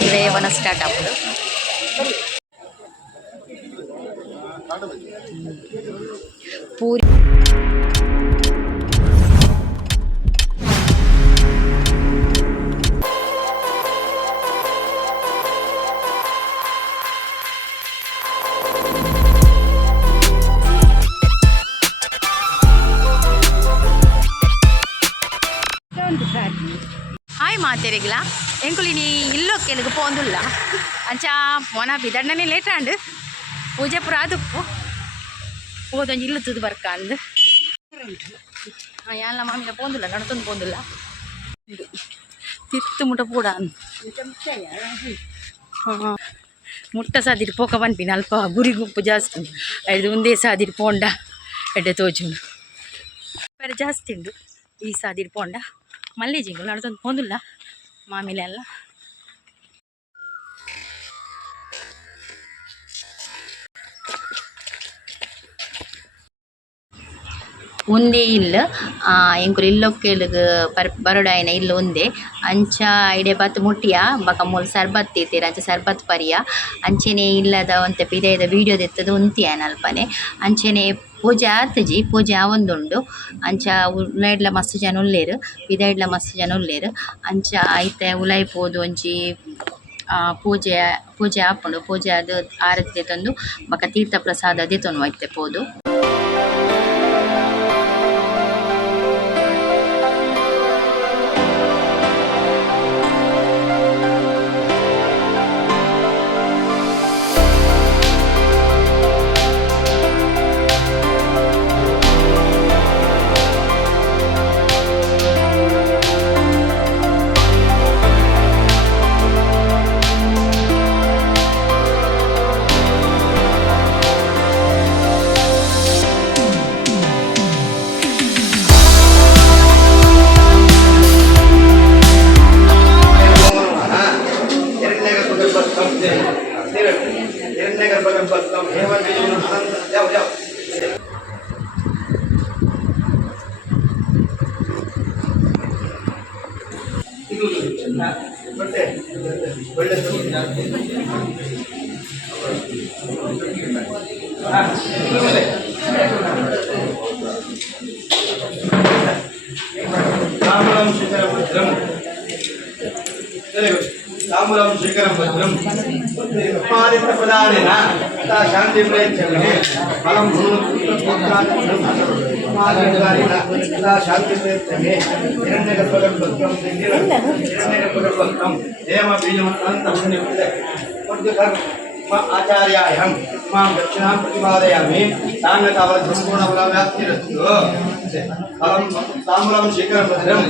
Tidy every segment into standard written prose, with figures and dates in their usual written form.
ಕೊಟ್ಟಿವೆ ಯವನ start ಆಗ್ಬೋದು. Puri hi ಮಾತೆರೆಗಿಲ್ಲ ಎಂಕುಲಿ ನೀ ಇಲ್ಲೊಕ್ಕೆ ಎಲ್ಲಿಗೆ ಪೋಂದುಲ್ಲ ಅಂಚ ಮೊನ ಬಿದಣ್ಣನೆ ಲೇಟ್ ಆಂಡ್ ಪೂಜೆ ಪುರ ಆದುಪ್ಪು ಹೋದೊಂದು ಇಲ್ಲು ತುದು ಬರ್ಕ ಅಂದು ಎಲ್ಲ ಮಾಮಿನ ಪೋಂದುಲ್ಲ ನಡ್ತೊಂದು ಪೋಂದುಲ್ಲ ತಿತ್ತು ಮುಟ ಪೂಡ ಮುಟ್ಟ ಸಾದಿರಿ ಪೋಕ ಬನ್ಪಿನ ಅಲ್ಪ ಗುರಿ ಗುಂಪು ಜಾಸ್ತಿ ಅದು ಒಂದೇ ಸಾದಿರಿ ಪೋಂಡ ಎಡ್ಡೆ ತೋಜುಂಡು ಬೇರೆ ಜಾಸ್ತಿ ಉಂಡು ಈ ಸಾದಿರಿ ಪೋಂಡ ಮಲ್ಲೇಜಿಂಗು ನಡ್ತೊಂದು ಪೋಂದುಲ್ಲ ಮಾಮಿಲೆ ಎಲ್ಲ ಒಂದೇ ಇಲ್ಲ ಎಂಕುಲು ಇಲ್ಲೊಕ್ಕೆಲ್ಗ ಬರೋಡಾಯಿನ ಇಲ್ಲ ಒಂದೇ ಅಂಚ ಐಡೆ ಬತ್ ಮುಟ್ಟಿಯ ಬಕ ಮೂಲ ಸರ್ಬತ್ ತೀರ್ತೀರ ಅಂಚ ಸರ್ಬತ್ ಪರಿಯ ಅಂಚೆನೆ ಇಲ್ಲದ ಒಂತೆ ಪಿದೆದ ವೀಡಿಯೋ ದೆತ್ತದ ಉಂತಿಯಾನ ಅಲ್ಪನೆ ಅಂಚೆನೆ ಪೂಜೆ ಆತಜಿ ಪೂಜೆ ಆವೊಂದುಂಡು ಅಂಚ ಉಲಾಯಿಡ್ಲ ಮಸ್ತ್ ಜನ ಉಲ್ಲೇರು ಪಿದಾಯಿಡ್ಲ ಮಸ್ತ್ ಜನ ಉಲ್ಲೇರು ಅಂಚ ಐತೆ ಉಲಾಯಿಪೋದು ಒಂಜಿ ಪೂಜೆ ಆಪುಂಡು ಪೂಜೆ ಅದು ಆರತಿ ದೆತೊಂದು ಬಕ ತೀರ್ಥ ಪ್ರಸಾದ ದೆತೊನು ಐತೆ ಪೋದು. ताम्बूलं स्वीकरं भद्रं प्रदानेन तथा शान्तिं प्रयच्छमे फलं तथा शान्तिं प्रयच्छमे हिरण्यगर्भगं भद्रं हिरण्यगर्भगं भद्रं हेम बीजम् अनन्तपुण्यं आचार्यायं मां दक्षिणां प्रतिपादयामि तान् तावत् सम्पूर्णफलव्याप्तिरस्तु फलं ताम्बूलं स्वीकरं भद्रं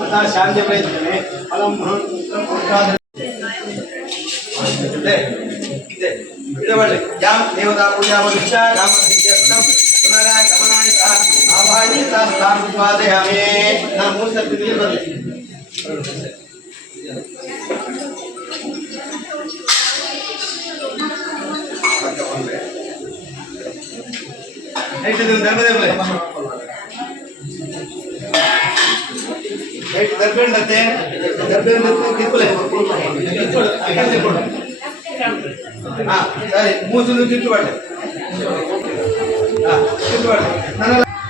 तथा शांति प्रयत्ने फलम या देवता पूजा वरिष्ठा काम सिद्ध्यर्थम पुनरागमनाय आवाहिता स्थान उत्पादयामि नमो सत्य ऐसे दिन धर्मदेवले एक दर्पण रहते हैं कितने हाँ सर मुँह सुनो कितने बड़े हाँ कितने बड़े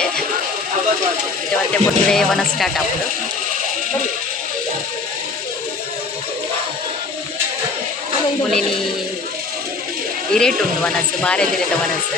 घे तेव्हा ते मोठे वन स्टार्ट आपलं मुलीनी ಇರೇಟ್ ಉಂಡು ವನಸ್ ಬಾರೆ ದಿರೆದ ವನಸ್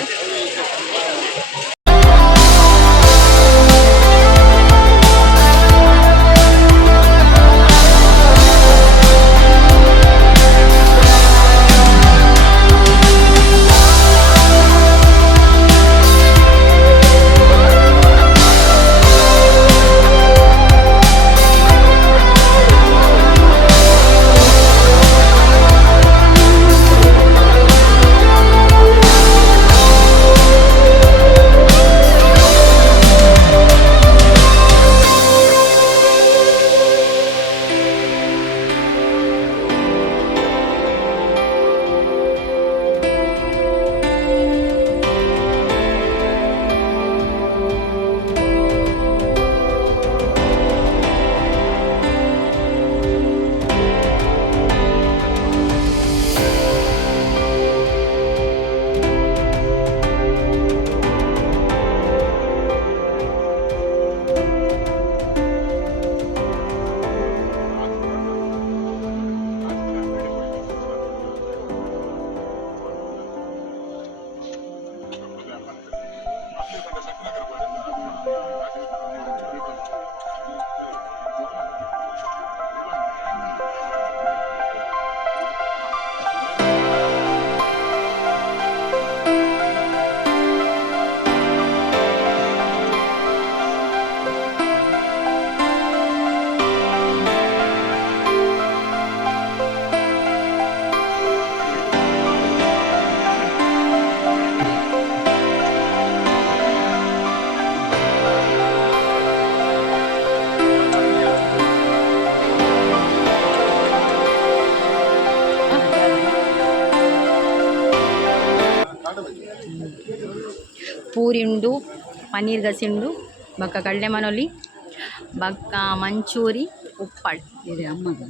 ಪೂರಿ ಉಂಡು ಪನ್ನೀರ್ ಗಸಿ ಉಂಡು ಬೊಕ್ಕ ಕಡ್ಲೆ ಮನೋಲಿ ಬೊಕ್ಕ ಮಂಚೂರಿ ಉಪ್ಪಳು ಇದೆ ಅಮ್ಮಗ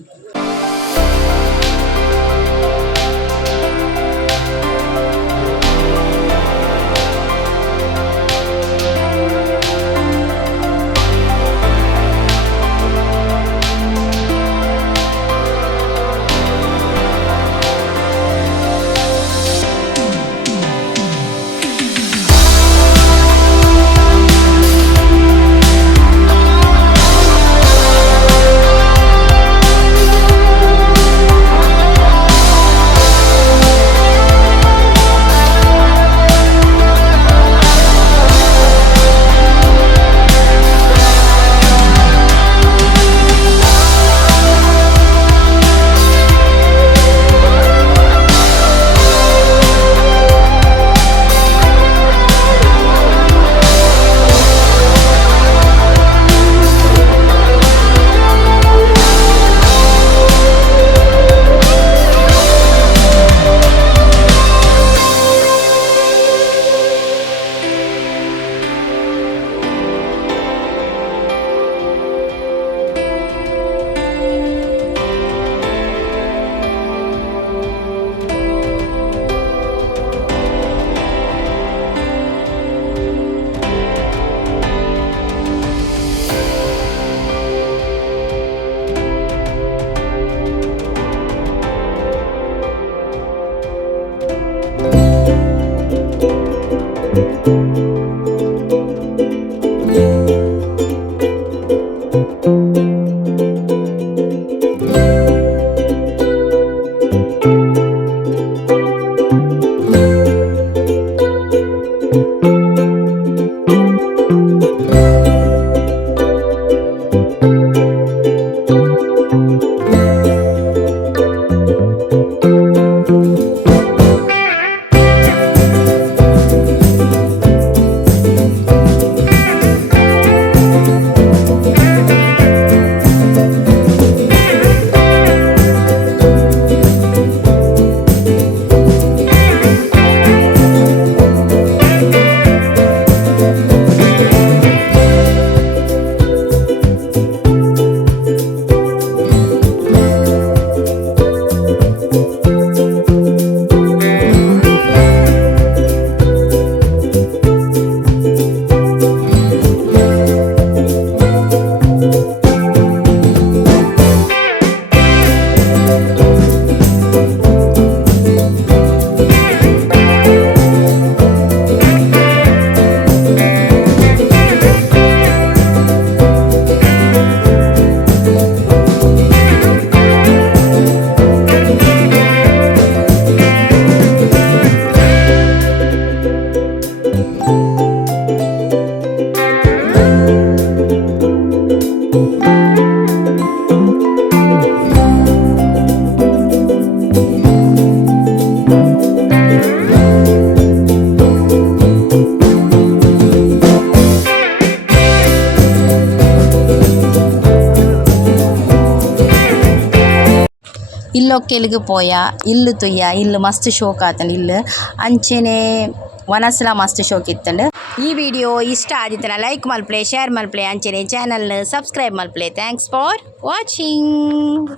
ಇಲ್ಲೊಕ್ಕೆಲಿಗೆ ಪೋಯ ಇಲ್ಲು ತುಯ್ಯ ಇಲ್ಲು ಮಸ್ತ್ ಶೋಕ್ ಆತಂಡು ಇಲ್ಲು ಅಂಚೆನೆ ವನಸ್ಲ ಮಸ್ತ್ ಶೋಕ್ ಇತ್ತಂಡು. ಈ ವಿಡಿಯೋ ಇಷ್ಟ ಆದಿತ್ತನ ಲೈಕ್ ಮಲ್ಪ್ಲೆ ಶೇರ್ ಮಲ್ಪ್ಲೆ ಅಂಚೆನೆ ಚಾನಲ್ ಸಬ್ಸ್ಕ್ರೈಬ್ ಮಲ್ಪ್ಲೆ. Thanks for watching.